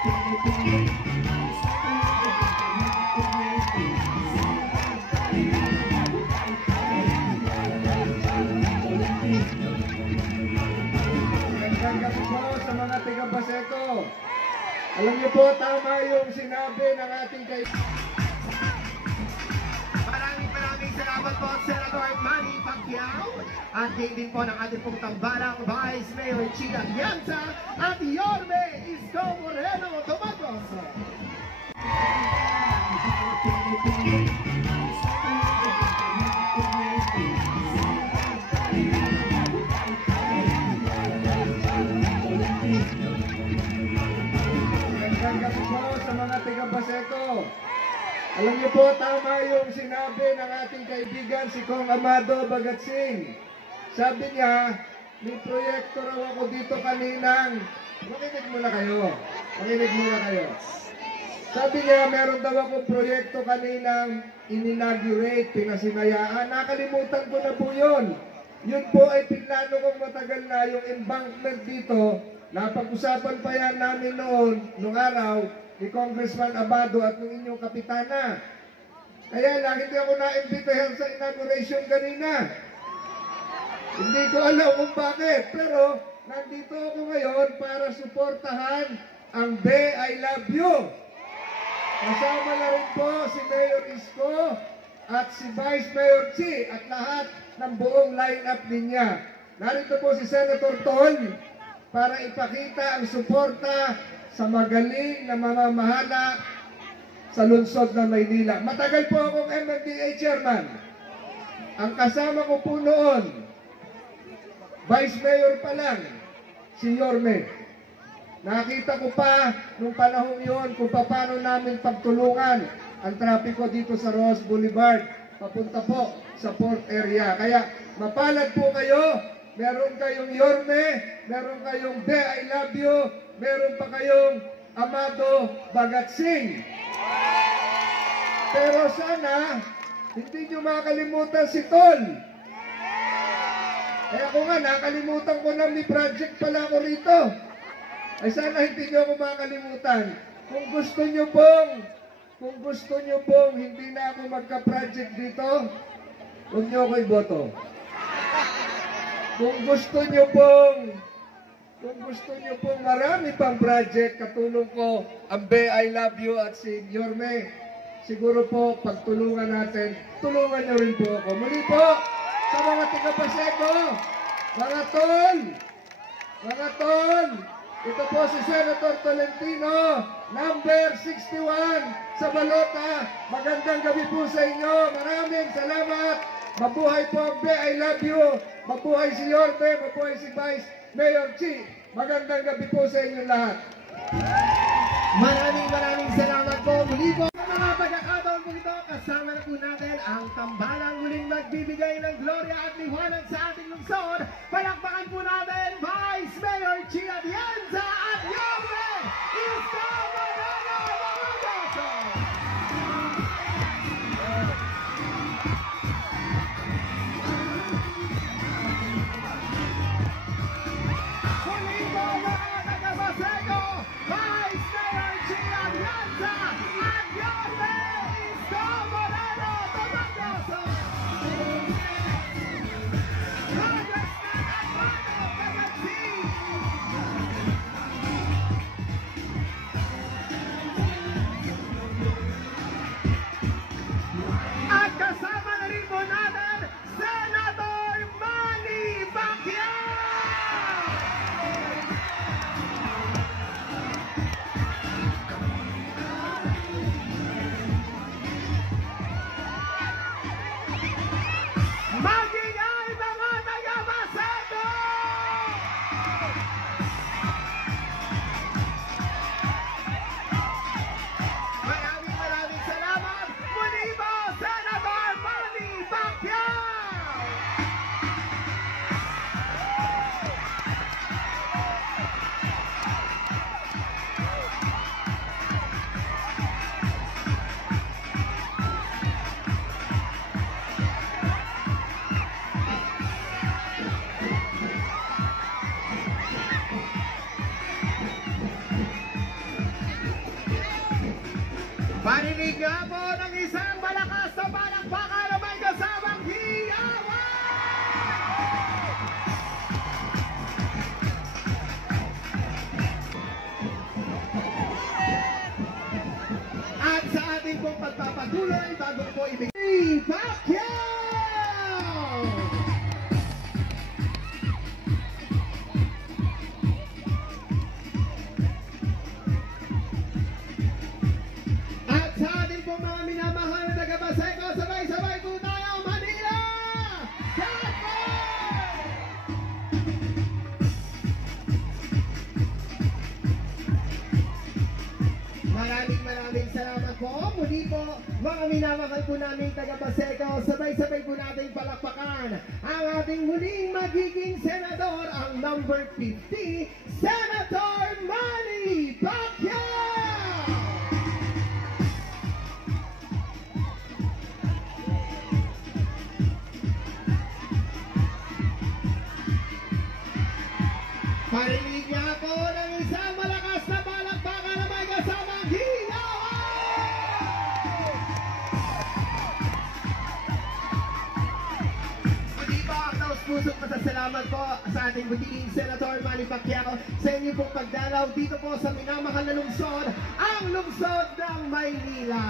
Magandang po sa mga taga-Baseco. Alam niyo po, tama yung sinabi ng ating kaibigan. Maraming salamat po, Senator Manny Pacquiao. At din po ng ating pong tambalang Vice Mayor Chia Atienza at Yorme Isko Moreno Tomagos. Magandang po sa mga taga-Baseco. Alam niyo po, tama yung sinabi ng ating kaibigan si Kong Amado Bagatsing. Sabi niya, may proyekto raw ako dito kaninang, makinig muna kayo. Sabi niya, meron daw akong proyekto kaninang in-inaugurate, pinasinayaan. Nakalimutan ko na po yun. Yun po ay pinlano kong matagal na yung embankment dito. Napag-usapan pa yan namin noong araw, ni Congressman Abado at ng inyong kapitana. Kaya lang, hindi ako na-imbitahan sa inauguration kanina. Hindi ko alam kung bakit, pero nandito ako ngayon para suportahan ang Be I Love You. Kasama na rin po si Mayor Isko at si Vice Mayor Chi at lahat ng buong line-up niya. Narito po si Senator Tol para ipakita ang suporta sa magaling na mamamahala sa lungsod ng Maynila. Matagal po akong MMDA chairman. Ang kasama ko po noon, Vice Mayor pa lang, si Yorme. Nakita ko pa nung panahon yon kung paano namin pagtulungan ang trapiko dito sa Ross Boulevard, papunta po sa port area. Kaya mapalad po kayo. Meron kayong Yorme, meron kayong Be I Love You, meron pa kayong Amado Bagatsing. Pero sana, hindi nyo makalimutan si Tol. Kaya ako nga, nakalimutan ko na may project pala ako rito. Ay sana hindi nyo ako makalimutan. Kung gusto nyo pong hindi na ako magka-project dito, huwag nyo ako iboto. Kung gusto nyo pong marami pang project, katulong ko ang Be I Love You at si Yorme, siguro po pagtulungan natin, tulungan nyo rin po ako. Muli po, sa mga taga-Baseco, mga tol, ito po si Senator Tolentino, number 61 sa Balota. Magandang gabi po sa inyo. Maraming salamat. Mabuhay po ang Be I Love You. Mabuhay si Yorme, mabuhay si Vice Mayor Chi. Magandang gabi po sa inyo lahat. Maraming salamat po. Muli po sa mga pagkakataon po ito, kasama na po natin ang tambalang muling magbibigay ng gloria at liwanag sa ating lungsod. Palakpakan po natin Vice Mayor Chi Atienza at Yorme Isko Moreno Tomagos. Parinig nga po ng isang malakas na palakpakan na may kasamang hiyawan! At sa ating pong pagpapatuloy, bago po ibigay, Pacquiao! At sa ating pong mga minamahal na taga-Paseco, sabay-sabay po tayo, Manila! Gatboy! Maraming salamat po. Muli po, mga minamahal po namin taga-Paseco, sabay-sabay po natin palakpakan ang ating muling magiging senador, ang number 50, Senator Manny Pacquiao! Parinig niya po ng isang malakas na palakpakan na may kasamang hiyawan! Muli po ang taus-pusong pasasalamat po sa ating buting Senator Manny Pacquiao sa inyo pong pagdalaw dito po sa minamahal na lungsod, ang lungsod ng Maynila.